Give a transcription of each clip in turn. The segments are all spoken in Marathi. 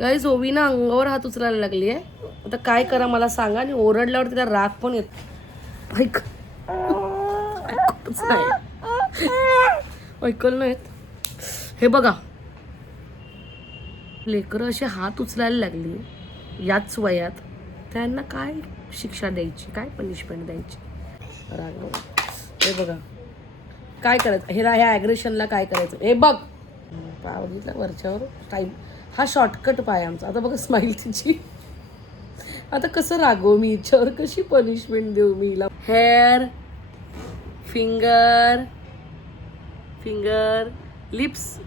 गाईज ओवी ना अंगावर हात उचलायला लागली आहे. आता काय करा मला सांगा. आणि ओरडल्यावर तिला राग पण येत. ऐकतच नाही, ऐकलं नाहीत. हे बघा, लेकरं असे हात उचलायला लागली याच वयात, त्यांना काय शिक्षा द्यायची, काय पनिशमेंट द्यायची. राग, हे बघा काय करायचं. ह्या ॲग्रेशनला काय करायचं. हे बघ पाय बघितला वरच्यावर. टाईम हा शॉर्टकट पाय आमचा. आता बघा स्माईल तिची. आता कसं रागवू मी हिच्यावर, कशी पनिशमेंट देऊ मी हिला. Hair, finger, finger, lips.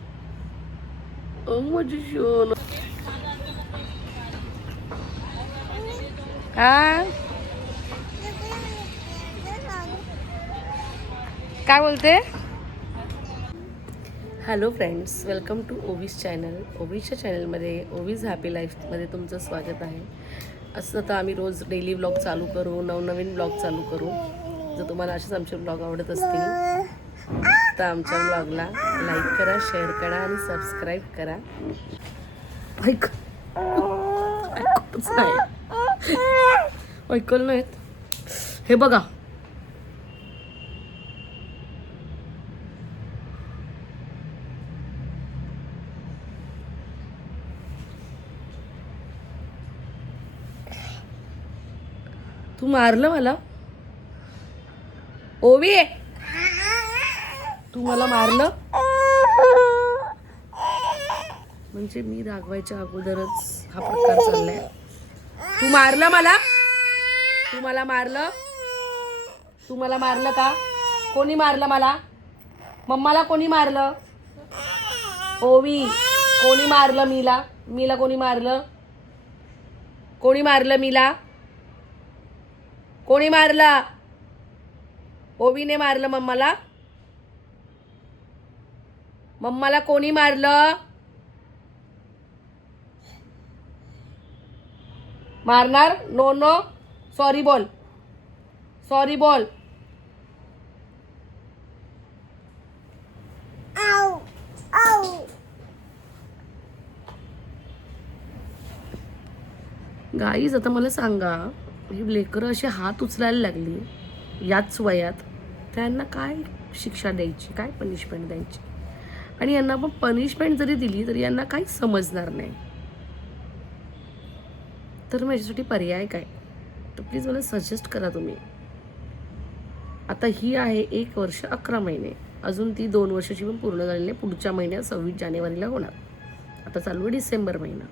ओ माझी शोन. हा काय बोलते. Hello friends, welcome to Ovi's channel. ओवीजच्या चॅनलमध्ये, ओवीज हॅपी लाईफमध्ये तुमचं स्वागत आहे. असं तर आम्ही रोज डेली ब्लॉग चालू करू, नवनवीन ब्लॉग चालू करू. जर तुम्हाला असेच आमचे ब्लॉग आवडत असतील तर आमच्या ब्लॉगला लाईक करा, शेअर करा आणि सबस्क्राईब करा. ऐकतच नाही, ऐकलं नाहीत. हे बघा, तू मारलं मला ओवी, तू मला मारलं. म्हणजे मी रागवायच्या अगोदरच हा प्रकार चाललाय. तू मारलं मला, तू मला मारलं, तू मला मारलं का. कोणी मारलं मला. मम्माला कोणी मारलं. ओवी कोणी मारलं मीला. मीला कोणी मारलं. कोणी मारलं मीला. कोणी मारलं. ओवीने मारलं मम्माला. मम्माला कोणी मारलं. मारणार. नो नो, सॉरी बोल, सॉरी बोल. गाईज आता मला सांगा, ही लेकरं असे हात उचलायला लागली याच वयात, त्यांना काय शिक्षा द्यायची, काय पनिशमेंट द्यायची. आणि यांना पण पनिशमेंट जरी दिली तरी यांना काहीच समजणार नाही. तर माझ्यासाठी पर्याय काय, तर प्लीज मला सजेस्ट करा तुम्ही. आता ही आहे 1 वर्ष 11 महिने, अजून ती 2 वर्षाची पण पूर्ण झालेली आहे. पुढच्या महिन्यात 26 जानेवारीला होणार. आता चालू आहे डिसेंबर महिना.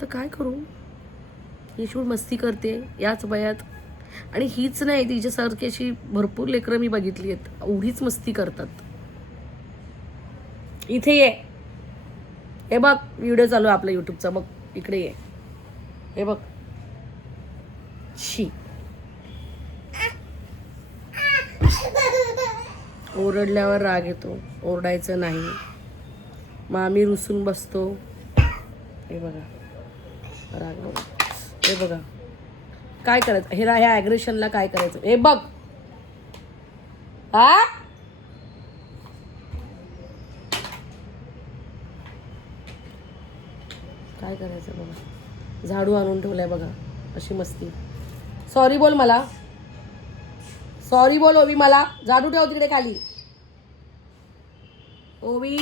तर काय करू. ही शिवड मस्ती करते याच वयात. आणि हीच नाही, तिच्यासारखी अशी भरपूर लेकरं मी बघितली आहेत, एवढीच मस्ती करतात. इथे ये, हे बघ व्हिडिओ चालू आहे आपला यूट्यूबचा, बघ इकडे ये, हे बघ. शी, ओरडल्यावर राग येतो, ओरडायचं नाही. मग आम्ही रुसून बसतो. हे बघा राग, हे बघा काय करायचं. ह्या ॲग्रेशनला काय करायचं. हे बघ हा काय करायचं बघा. झाडू आणून ठेवलाय बघा, अशी मस्ती. सॉरी बोल मला, सॉरी बोल ओवी मला. झाडू ठेव तिकडे खाली. ओवी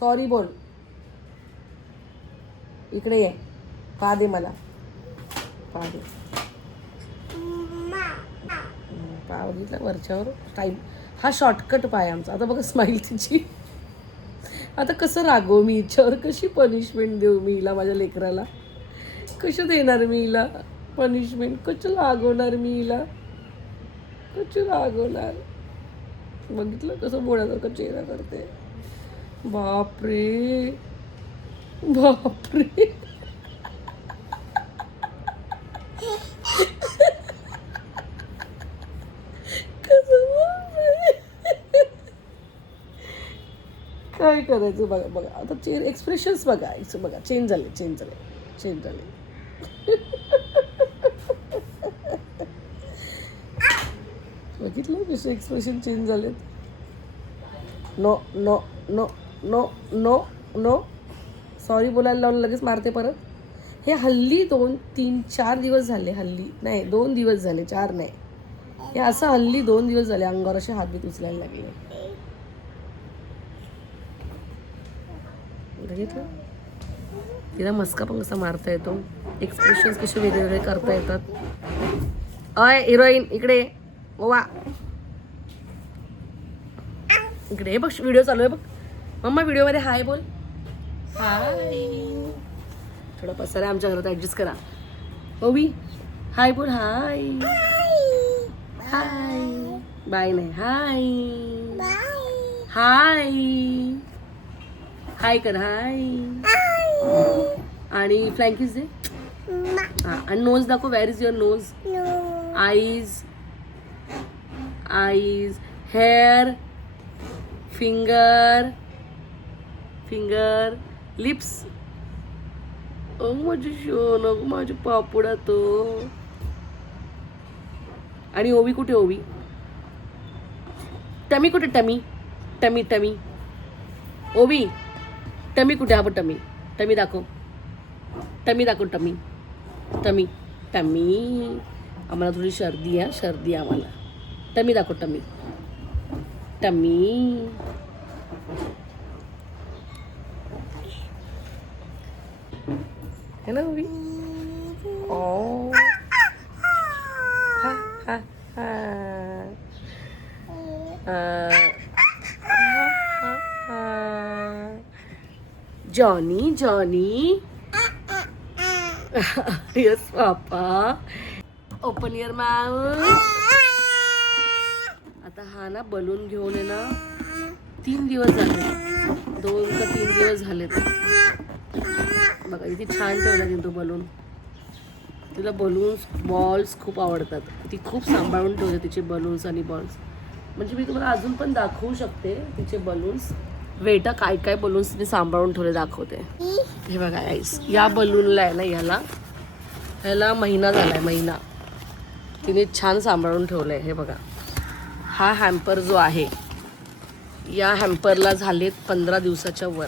सॉरी बोल. इकडे ये, पा दे मला, पा दे. पा बघितला वरच्यावर. टाईम हा शॉर्टकट पाय आमचा. आता बघा स्माईल तिची. आता कसं रागवू मी हिच्यावर, कशी पनिशमेंट देऊ मी हिला, माझ्या लेकराला. कसं देणार मी हिला पनिशमेंट, कसं रागवणार मी हिला, कसं रागवणार. बघितलं कसं बोळ्यासारखं चेहरा करते. बापरे, बापरे. काय करायचं बघा. बघा आता एक्सप्रेशन्स बघा, बघा चेंज झाले, चेंज झाले, चेंज झाले. बघितलं कसे एक्सप्रेशन चेंज झालेत. No no no no no no sorry बोलायला लावून लगेच मारते परत. हे हल्ली 2, 3, 4 दिवस झाले. हल्ली नाही 2 दिवस झाले, 4 नाही. हे असं हल्ली 2 दिवस झाले अंगावर असे हात बीत उचलायला लागले. बघितलं तिला मस्का पण कसा मारता येतो, एक्सप्रेशन्स कसे वेगळे वेगळे करता येतात. अय हिरोईन इकडे वा इकडे. हे बघ व्हिडिओ चालू आहे बघ. मम्मा व्हिडिओमध्ये हाय बोल. हाय. थोडा पसारा आहे आमच्या घरात, ॲडजस्ट करा. ओवी हाय बोल. हाय हाय. बाय नाही हाय. हाय हाय कर. हाय. आणि फ्लँकीज दे. हां आणि नोज दाखव. Where is your nose. Eyes eyes. Hair. Finger finger. Lips. ओ माझी शोन, माझी पापुडा तो. आणि ओवी कुठे. ओवी टमी कुठे. Tummy tummy tummy. Ovi tummy कुठे. हा टमी. टमी दाखव. टमी दाखव. Tummy tummy tummy. आम्हाला थोडी सर्दी आहे. सर्दी आहे आम्हाला. टमी दाखव. Tummy tummy. है ना ओवी. ओ हा हा हा. Johnny Johnny. Yes papa. Open your mouth. आता हा ना बलून घेऊन आहे ना 3 दिवस झाले. 2 का 3 दिवस झालेत. बघा इथे छान ठेवला तिने तो बलून. तिला बलून्स बॉल्स खूप आवडतात. ती खूप सांभाळून ठेवते तिचे बलून्स आणि बॉल्स. म्हणजे मी तुम्हाला अजून पण दाखवू शकते तिचे बलून्स. वेटा काय काय बलून्स तिने सांभाळून ठेवले दाखवते. हे बघा आईस. या बलूनला आहे ना ह्याला महिना झाला आहे. महिना तिने छान सांभाळून ठेवलं आहे. हे बघा हा हॅम्पर जो आहे या हॅम्परला झालेत 15 दिवसाच्या वर.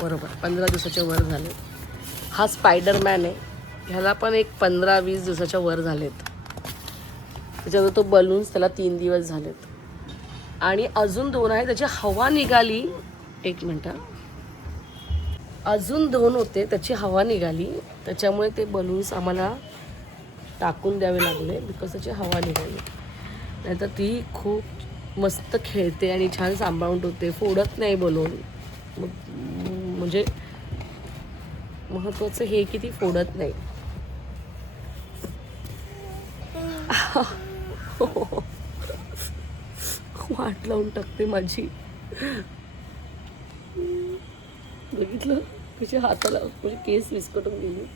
बरोबर 15 दिवसाच्या वर झाले. हा स्पायडरमॅन आहे. ह्याला पण एक 15-20 दिवसाच्या वर झालेत. त्याच्यावर तो बलून्स त्याला 3 दिवस झालेत. आणि अजून 2 आहे त्याची हवा निघाली. 1 मिनटं. अजून 2 होते त्याची हवा निघाली. त्याच्यामुळे ते बलून्स आम्हाला टाकून द्यावे लागले बिकॉज त्याची हवा निघाली. नाहीतर ती खूप मस्त खेळते आणि छान सांभाळून ठेवते. फोडत नाही बलून. म्हणजे महत्त्वाचं हे की ती फोडत नाही. वाट लावून टाकते माझी. बघितलं कशी हाताला म्हणजे केस विस्कटून गेली.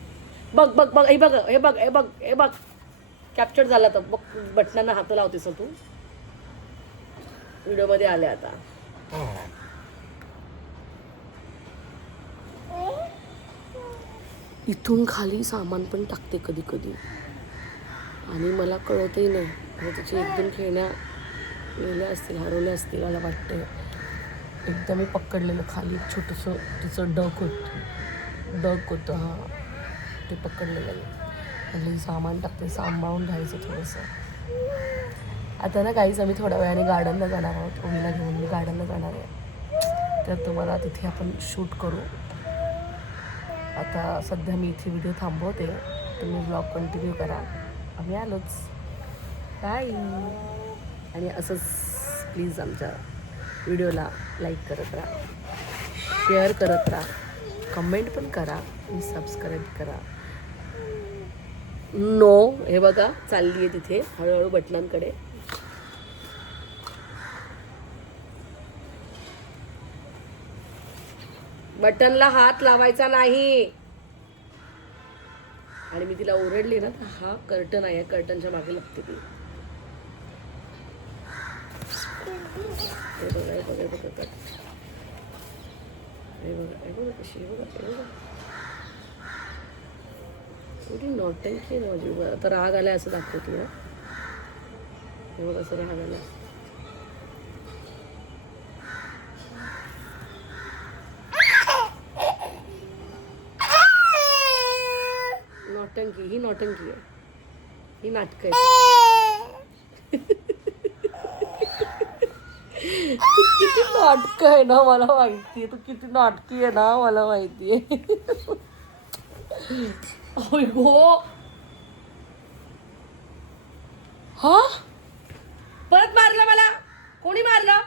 बघ बघ बघ. हे बघ हे बघ हे बघ हे बघ. कॅप्चर झाला तर बघ. बटनांना हात लावतेस तू. व्हिडिओमध्ये आले आता. इथून खाली सामान पण टाकते कधी कधी आणि मला कळतही नाही. आणि तिची 1-2 खेळण्या गेल्या असतील, हरवल्या असतील मला वाटते. एकदा मी पकडलेलं खाली छोटंसं तिचं डक होतं. हां ते पकडलेलं. आणि सामान टाकते. सांभाळून घ्यायचं थोडंसं. आता ना काहीच आम्ही थोड्या वेळाने गार्डनला जाणार आहोत. ओवीला घेऊन मी गार्डनला जाणार आहे. तर तुम्हाला तिथे आपण शूट करू. आता सध्या मी इथे व्हिडिओ थांबवते. तुम्ही ब्लॉग कंटिन्यू करा. आम्ही आलोच. बाय. आणि असंच प्लीज आमच्या व्हिडिओला लाईक करत राहा, शेअर करत राहा, कमेंट पण करा आणि सबस्क्राईब करा. नो हे बघा चालली आहे तिथे हळूहळू बटनांकडे. बटनला हात लावायचा नाही. आणि मी तिला ओरडली ना तर हा कर्टन आहे. कर्टनच्या मागे लागते ती. हे बघा हे बघा हे बघा हे बघा हे बघा कशी. हे बघा हे बघा एवढी नौटंकी आहे माझी. आता राग आलाय असं दाखवते ना. हे बघा असं राग आला. ही नौटंकी आहे, ही नाटक आहे. तू किती नाटक आहे ना मला माहितीये, तू किती नाटकी आहे ना मला माहितीये. गो हा परत मारलं मला, कोणी मारलं?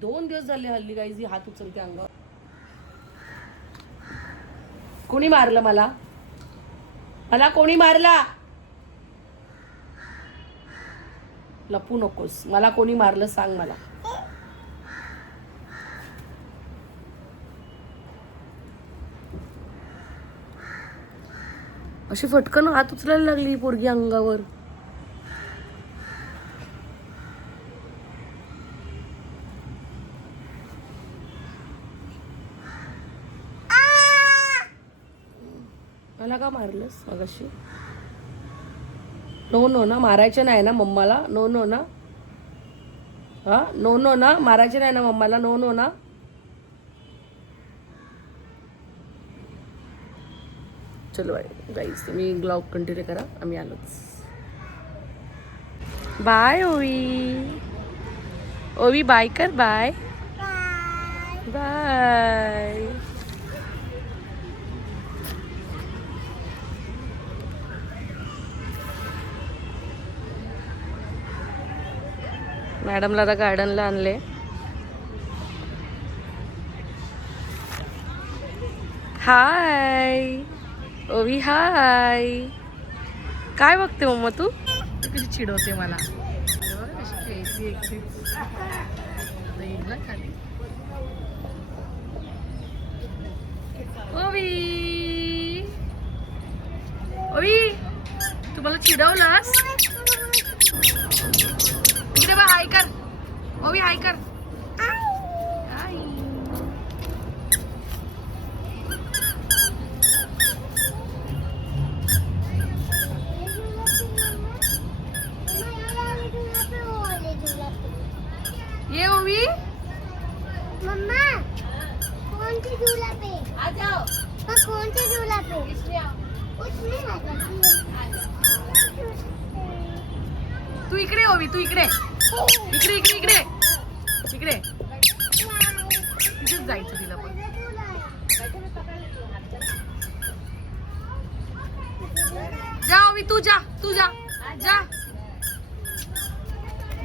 2 दिवस झाले हल्ली गाईज हात उचलते अंगावर. कोणी मारलं मला? मला कोणी मारला? लपू नकोस, मला कोणी मारलं सांग मला. अशी फटकन हात उचलायला लागली पोरगी अंगावर. मला का मारलंस मगाशी? नो नो ना, मारायचं नाही ना मम्माला. नो नो ना, हा नो नो ना, मारायचे नाही ना मम्माला. नो नो ना. चलो गाईज तुम्ही ब्लॉग कंटिन्यू करा, आम्ही आलोच. बाय ओवी. ओवी बाय कर. Bye bye. मॅडमला आता गार्डनला आणले. हाय ओवी हाय. काय बघते मम्मा तू? कशी चिडवते मला. ओवी ओवी तू मला चिडवलास. इकडे बघ, हाय कर ओवी, हाय कर. ये ओवी. मम्मा कौन सी झूला पे? आ जाओ. कौन सी झूला पे? इसमें आओ. उसमें आ जाती है. तू इकडे ओवी, तू इकडे इकडे इकडे इकडे इकडे. तिथेच जायचं तिला पण. जा ओवी, तू जा, तू जा जा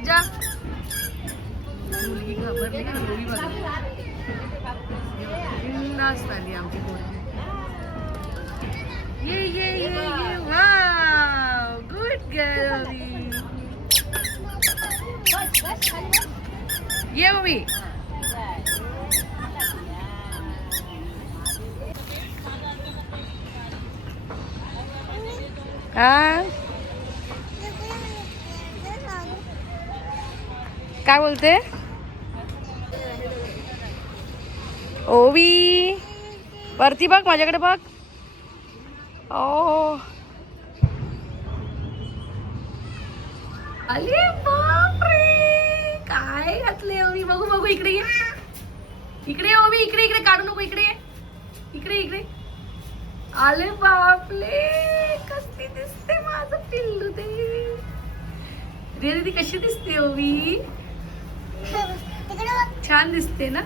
जा. मुलगी घाबरली का ओवी बघा. बिनधास्त आली आमची पोरगी. ये ये ये ये. वाव गुड गर्ल ओवी. ये ओवी. हा काय बोलते ओवी? वरती बघ, माझ्याकडे बघ. ओ अरे बापरे, काय घातले ओवी? बघू बघू, इकडे ये. इकडे ओवी, इकडे इकडे काढू नको. इकडे इकडे इकडे. आले बापले, कसली दिसते माझं पिल्लू ते. रे ती कशी दिसते ओवी? छान दिसते ना,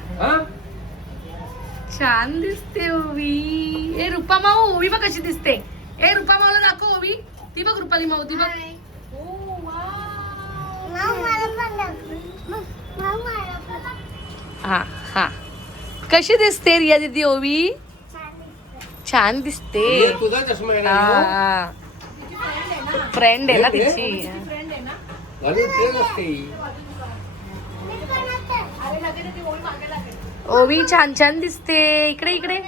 छान दिसते ओवी. ए रुपा माऊ, ओवी बघ कशी दिसते. ए रुपा माऊला दाखव ओवी. ती बघ रुपाली माऊ, ती बघ. हा हा कशी दिसते रिया दीदी ओवी? छान दिसते. तुझा चष्मा आहे ना? हा फ्रेंड आहे ना तिची. अरे ते नसते. ओवी छान छान दिसते. इकडे इकडे